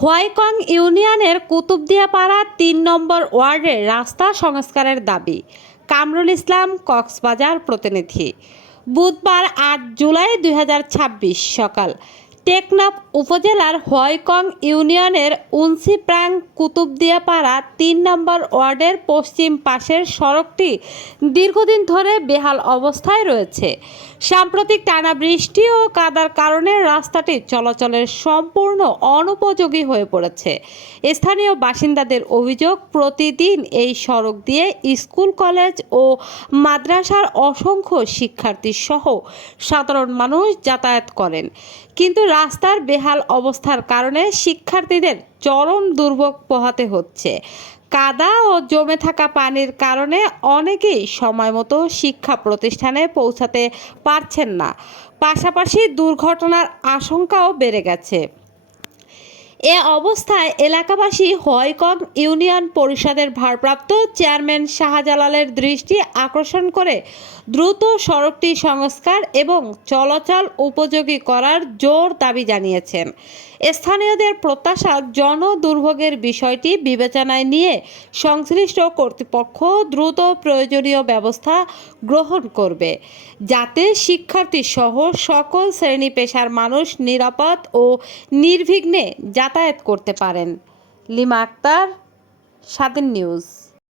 হোয়াইকং ইউনিয়নের কুতুবদিয়াপাড়া ৩ নম্বর ওয়ার্ডের রাস্তা সংস্কারের দাবি। কামরুল ইসলাম, কক্সবাজার প্রতিনিধি। বুধবার ৮ জুলাই ২০২৬ সকাল টেকনাফ উপজেলার হোয়াইকং ইউনিয়নের উনসিপ্রাং কুতুবদিয়াপাড়া ৩ নম্বর ওয়ার্ডের পশ্চিম পাশের সড়কটি দীর্ঘদিন ধরে বেহাল অবস্থায় রয়েছে। সাম্প্রতিক টানা বৃষ্টি ও কাদার কারণে রাস্তাটি চলাচলের সম্পূর্ণ অনুপযোগী হয়ে পড়েছে। স্থানীয় বাসিন্দাদের অভিযোগ, প্রতিদিন এই সড়ক দিয়ে স্কুল, কলেজ ও মাদ্রাসার অসংখ্য শিক্ষার্থী সহ সাধারণ মানুষ যাতায়াত করেন, কিন্তু রাস্তার বেহাল অবস্থার কারণে শিক্ষার্থীদের চরম দুর্ভোগ পোহাতে হচ্ছে। কাদা ও জমে থাকা পানির কারণে অনেকেই সময়মতো শিক্ষা প্রতিষ্ঠানে পৌঁছাতে পারছেন না, পাশাপাশি দুর্ঘটনার আশঙ্কাও বেড়ে গেছে। এ অবস্থায় এলাকাবাসী হোয়াইকং ইউনিয়ন পরিষদের ভারপ্রাপ্ত চেয়ারম্যান শাহজালালের দৃষ্টি আকর্ষণ করে দ্রুত সড়কটি সংস্কার এবং চলাচল উপযোগী করার জোর দাবি জানিয়েছেন। স্থানীয়দের প্রত্যাশা, জনদুর্ভোগের বিষয়টি বিবেচনায় নিয়ে সংশ্লিষ্ট কর্তৃপক্ষ দ্রুত প্রয়োজনীয় ব্যবস্থা গ্রহণ করবে, যাতে শিক্ষার্থী সহ সকল শ্রেণী পেশার মানুষ নিরাপদ ও নির্বিঘ্নে যাতায়াত করতে পারেন। লিমা আক্তার, স্বাধীন নিউজ।